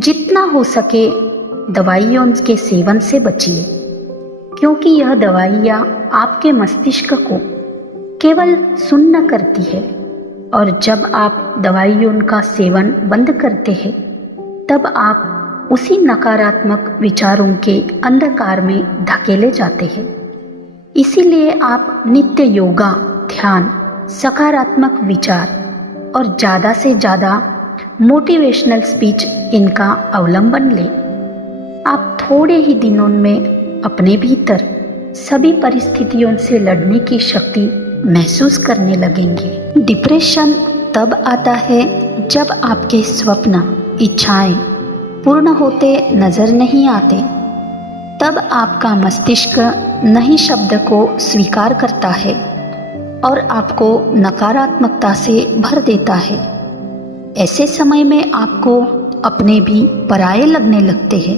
जितना हो सके दवाइयों के सेवन से बचिए, क्योंकि यह दवाइयाँ आपके मस्तिष्क को केवल सुन्न करती है, और जब आप दवाइयों का सेवन बंद करते हैं तब आप उसी नकारात्मक विचारों के अंधकार में धकेले जाते हैं। इसीलिए आप नित्य योगा, ध्यान, सकारात्मक विचार और ज़्यादा से ज़्यादा मोटिवेशनल स्पीच इनका अवलंबन लें। आप थोड़े ही दिनों में अपने भीतर सभी परिस्थितियों से लड़ने की शक्ति महसूस करने लगेंगे। डिप्रेशन तब आता है जब आपके स्वप्न, इच्छाएं पूर्ण होते नजर नहीं आते। तब आपका मस्तिष्क नई शब्द को स्वीकार करता है और आपको नकारात्मकता से भर देता है। ऐसे समय में आपको अपने भी पराये लगने लगते हैं।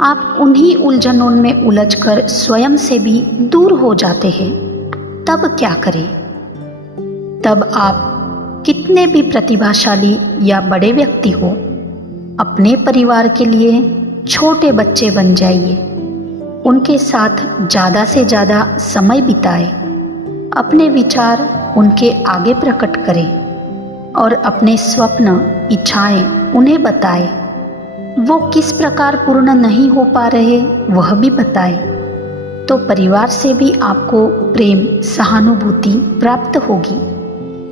आप उन्हीं उलझनों में उलझकर स्वयं से भी दूर हो जाते हैं। तब क्या करें? तब आप कितने भी प्रतिभाशाली या बड़े व्यक्ति हो, अपने परिवार के लिए छोटे बच्चे बन जाइए। उनके साथ ज़्यादा से ज़्यादा समय बिताएं। अपने विचार उनके आगे प्रकट करें और अपने स्वप्न, इच्छाएं उन्हें बताएं। वो किस प्रकार पूर्ण नहीं हो पा रहे वह भी बताएं। तो परिवार से भी आपको प्रेम, सहानुभूति प्राप्त होगी,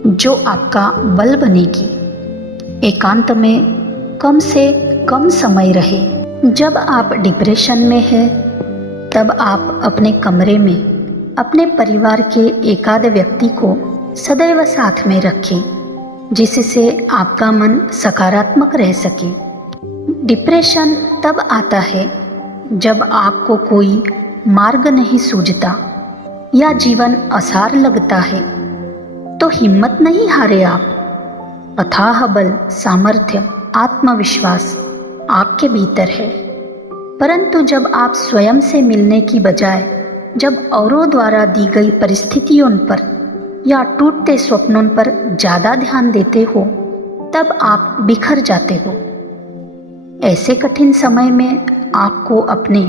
जो आपका बल बनेगी। एकांत में कम से कम समय रहे। जब आप डिप्रेशन में हैं तब आप अपने कमरे में अपने परिवार के एकाध व्यक्ति को सदैव साथ में रखें, जिससे आपका मन सकारात्मक रह सके। डिप्रेशन तब आता है जब आपको कोई मार्ग नहीं सूझता या जीवन असार लगता है। तो हिम्मत नहीं हारे आप। अथाह बल, सामर्थ्य, आत्मविश्वास आपके भीतर है। परंतु जब आप स्वयं से मिलने की बजाय जब औरों द्वारा दी गई परिस्थितियों पर या टूटते स्वप्नों पर ज़्यादा ध्यान देते हो, तब आप बिखर जाते हो। ऐसे कठिन समय में आपको अपने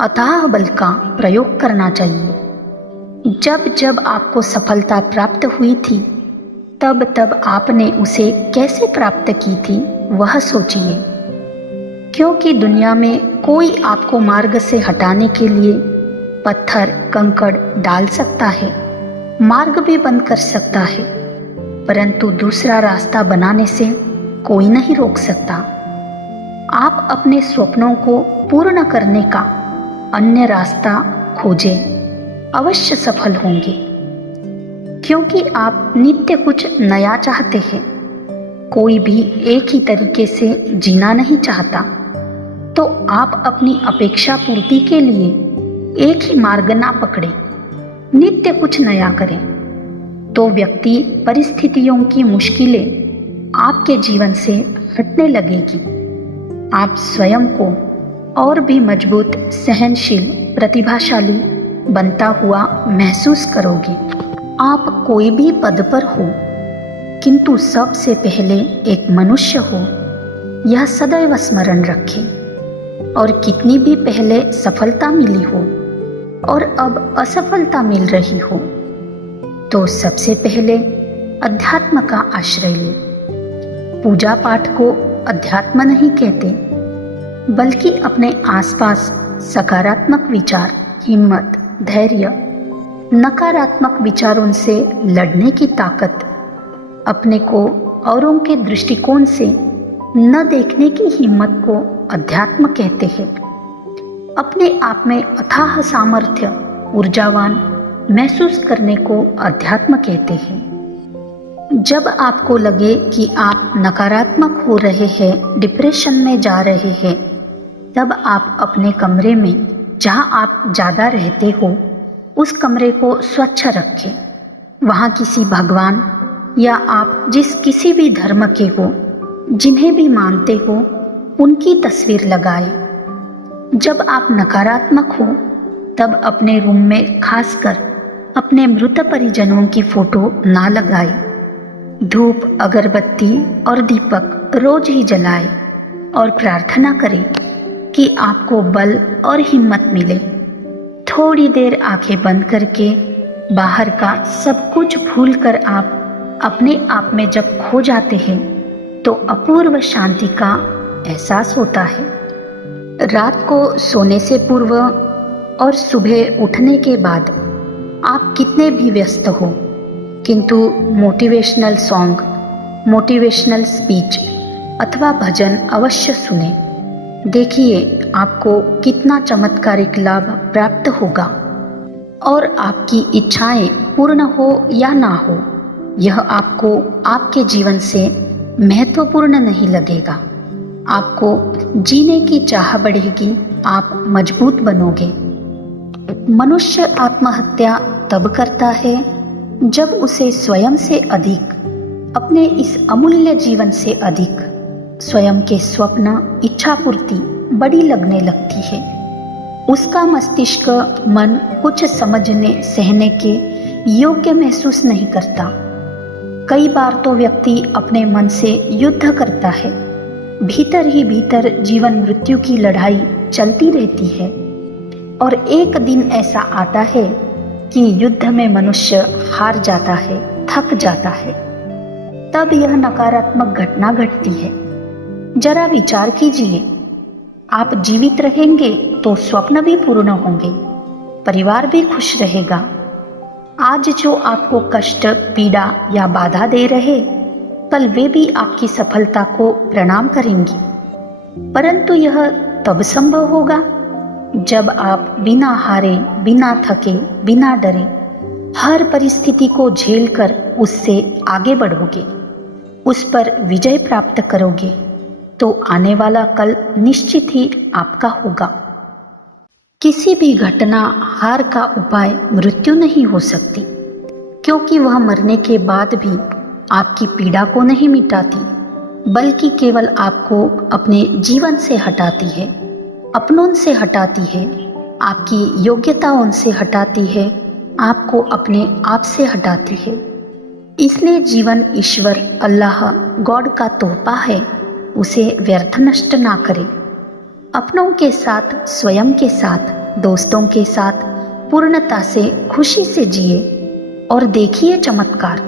अथाह बल का प्रयोग करना चाहिए। जब जब आपको सफलता प्राप्त हुई थी तब तब आपने उसे कैसे प्राप्त की थी वह सोचिए, क्योंकि दुनिया में कोई आपको मार्ग से हटाने के लिए पत्थर, कंकड़ डाल सकता है, मार्ग भी बंद कर सकता है, परंतु दूसरा रास्ता बनाने से कोई नहीं रोक सकता। आप अपने स्वप्नों को पूर्ण करने का अन्य रास्ता खोजें, अवश्य सफल होंगे, क्योंकि आप नित्य कुछ नया चाहते हैं। कोई भी एक ही तरीके से जीना नहीं चाहता। तो आप अपनी अपेक्षा पूर्ति के लिए एक ही मार्ग ना पकड़े, नित्य कुछ नया करें। तो व्यक्ति, परिस्थितियों की मुश्किलें आपके जीवन से हटने लगेगी। आप स्वयं को और भी मजबूत, सहनशील, प्रतिभाशाली बनता हुआ महसूस करोगे। आप कोई भी पद पर हो, किंतु सबसे पहले एक मनुष्य हो, यह सदैव स्मरण रखें। और कितनी भी पहले सफलता मिली हो और अब असफलता मिल रही हो, तो सबसे पहले अध्यात्म का आश्रय लें। पूजा पाठ को अध्यात्म नहीं कहते, बल्कि अपने आसपास सकारात्मक विचार, हिम्मत, धैर्य, नकारात्मक विचारों से लड़ने की ताकत, अपने को औरों के दृष्टिकोण से न देखने की हिम्मत को अध्यात्म कहते हैं। अपने आप में अथाह सामर्थ्य, ऊर्जावान महसूस करने को अध्यात्म कहते हैं। जब आपको लगे कि आप नकारात्मक हो रहे हैं, डिप्रेशन में जा रहे हैं, तब आप अपने कमरे में जहां आप ज़्यादा रहते हो, उस कमरे को स्वच्छ रखें। वहां किसी भगवान या आप जिस किसी भी धर्म के हो, जिन्हें भी मानते हो, उनकी तस्वीर लगाएं। जब आप नकारात्मक हो तब अपने रूम में खासकर अपने मृत परिजनों की फोटो ना लगाएं। धूप, अगरबत्ती और दीपक रोज ही जलाएं और प्रार्थना करें कि आपको बल और हिम्मत मिले। थोड़ी देर आंखें बंद करके बाहर का सब कुछ भूलकर आप अपने आप में जब खो जाते हैं तो अपूर्व शांति का एहसास होता है। रात को सोने से पूर्व और सुबह उठने के बाद आप कितने भी व्यस्त हो, किंतु मोटिवेशनल सॉन्ग, मोटिवेशनल स्पीच अथवा भजन अवश्य सुने। देखिए आपको कितना चमत्कारिक लाभ प्राप्त होगा और आपकी इच्छाएं पूर्ण हो या ना हो, यह आपको आपके जीवन से महत्वपूर्ण नहीं लगेगा। आपको जीने की चाह बढ़ेगी, आप मजबूत बनोगे। मनुष्य आत्महत्या तब करता है जब उसे स्वयं से अधिक, अपने इस अमूल्य जीवन से अधिक स्वयं के स्वप्न, इच्छा पूर्ति बड़ी लगने लगती है। उसका मस्तिष्क, मन कुछ समझने सहने के योग्य महसूस नहीं करता। कई बार तो व्यक्ति अपने मन से युद्ध करता है। भीतर ही भीतर जीवन मृत्यु की लड़ाई चलती रहती है और एक दिन ऐसा आता है कि युद्ध में मनुष्य हार जाता है, थक जाता है। तब यह नकारात्मक घटना घटती है। जरा विचार कीजिए, आप जीवित रहेंगे तो स्वप्न भी पूर्ण होंगे, परिवार भी खुश रहेगा। आज जो आपको कष्ट, पीड़ा या बाधा दे रहे, कल वे भी आपकी सफलता को प्रणाम करेंगी। परंतु यह तब संभव होगा जब आप बिना हारे, बिना थके, बिना डरे हर परिस्थिति को झेलकर उससे आगे बढ़ोगे, उस पर विजय प्राप्त करोगे, तो आने वाला कल निश्चित ही आपका होगा। किसी भी घटना, हार का उपाय मृत्यु नहीं हो सकती, क्योंकि वह मरने के बाद भी आपकी पीड़ा को नहीं मिटाती, बल्कि केवल आपको अपने जीवन से हटाती है, अपनों से हटाती है, आपकी योग्यताओं से हटाती है, आपको अपने आप से हटाती है। इसलिए जीवन ईश्वर, अल्लाह, गॉड का तोहफा है, उसे व्यर्थ नष्ट ना करें। अपनों के साथ, स्वयं के साथ, दोस्तों के साथ पूर्णता से, खुशी से जिए और देखिए चमत्कार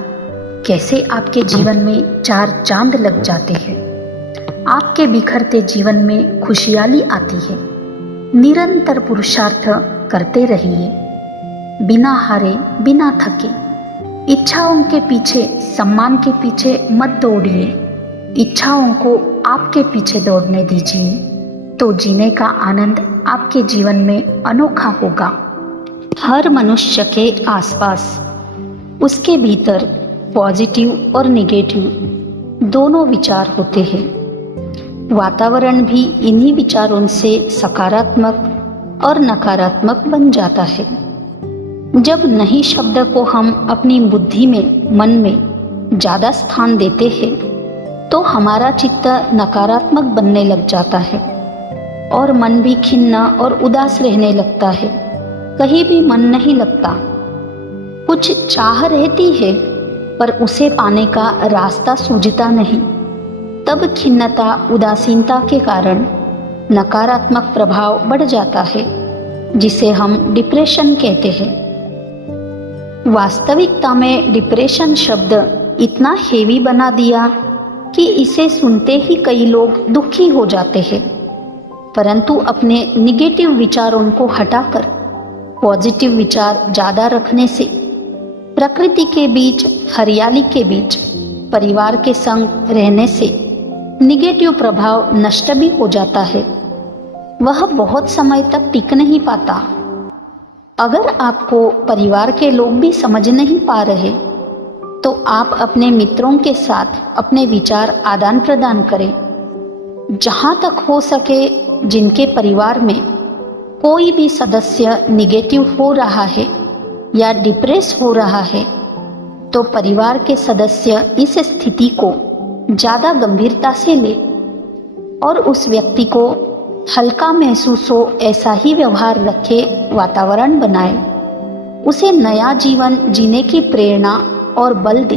कैसे आपके जीवन में चार चांद लग जाते हैं। आपके बिखरते जीवन में खुशहाली आती है। निरंतर पुरुषार्थ करते रहिए, बिना हारे, बिना थके। इच्छाओं के पीछे, सम्मान के पीछे मत दौड़िए, इच्छाओं को आपके पीछे दौड़ने दीजिए, तो जीने का आनंद आपके जीवन में अनोखा होगा। हर मनुष्य के आसपास, उसके भीतर पॉजिटिव और निगेटिव दोनों विचार होते हैं। वातावरण भी इन्हीं विचारों से सकारात्मक और नकारात्मक बन जाता है। जब नहीं शब्द को हम अपनी बुद्धि में, मन में ज़्यादा स्थान देते हैं, तो हमारा चित्त नकारात्मक बनने लग जाता है और मन भी खिन्न और उदास रहने लगता है। कहीं भी मन नहीं लगता। कुछ चाह रहती है पर उसे पाने का रास्ता सूझता नहीं। तब खिन्नता, उदासीनता के कारण नकारात्मक प्रभाव बढ़ जाता है, जिसे हम डिप्रेशन कहते हैं। वास्तविकता में डिप्रेशन शब्द इतना हेवी बना दिया कि इसे सुनते ही कई लोग दुखी हो जाते हैं। परंतु अपने निगेटिव विचारों को हटाकर पॉजिटिव विचार ज़्यादा रखने से, प्रकृति के बीच, हरियाली के बीच, परिवार के संग रहने से निगेटिव प्रभाव नष्ट भी हो जाता है। वह बहुत समय तक टिक नहीं पाता। अगर आपको परिवार के लोग भी समझ नहीं पा रहे, तो आप अपने मित्रों के साथ अपने विचार आदान प्रदान करें। जहाँ तक हो सके, जिनके परिवार में कोई भी सदस्य निगेटिव हो रहा है या डिप्रेस हो रहा है, तो परिवार के सदस्य इस स्थिति को ज़्यादा गंभीरता से ले और उस व्यक्ति को हल्का महसूस हो ऐसा ही व्यवहार रखे, वातावरण बनाए, उसे नया जीवन जीने की प्रेरणा और बल दे।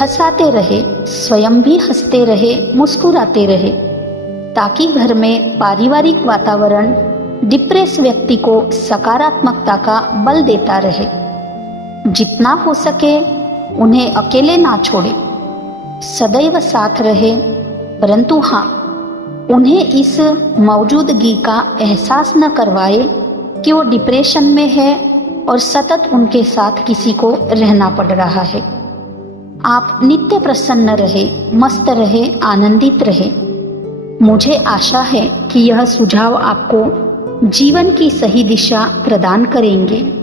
हंसाते रहे, स्वयं भी हंसते रहे, मुस्कुराते रहे। ताकि घर में पारिवारिक वातावरण डिप्रेस व्यक्ति को सकारात्मकता का बल देता रहे। जितना हो सके उन्हें अकेले ना छोड़े, सदैव साथ रहे, परंतु हाँ, उन्हें इस मौजूदगी का एहसास न करवाए कि वो डिप्रेशन में है और सतत उनके साथ किसी को रहना पड़ रहा है। आप नित्य प्रसन्न रहे, मस्त रहे, आनंदित रहे। मुझे आशा है कि यह सुझाव आपको जीवन की सही दिशा प्रदान करेंगे।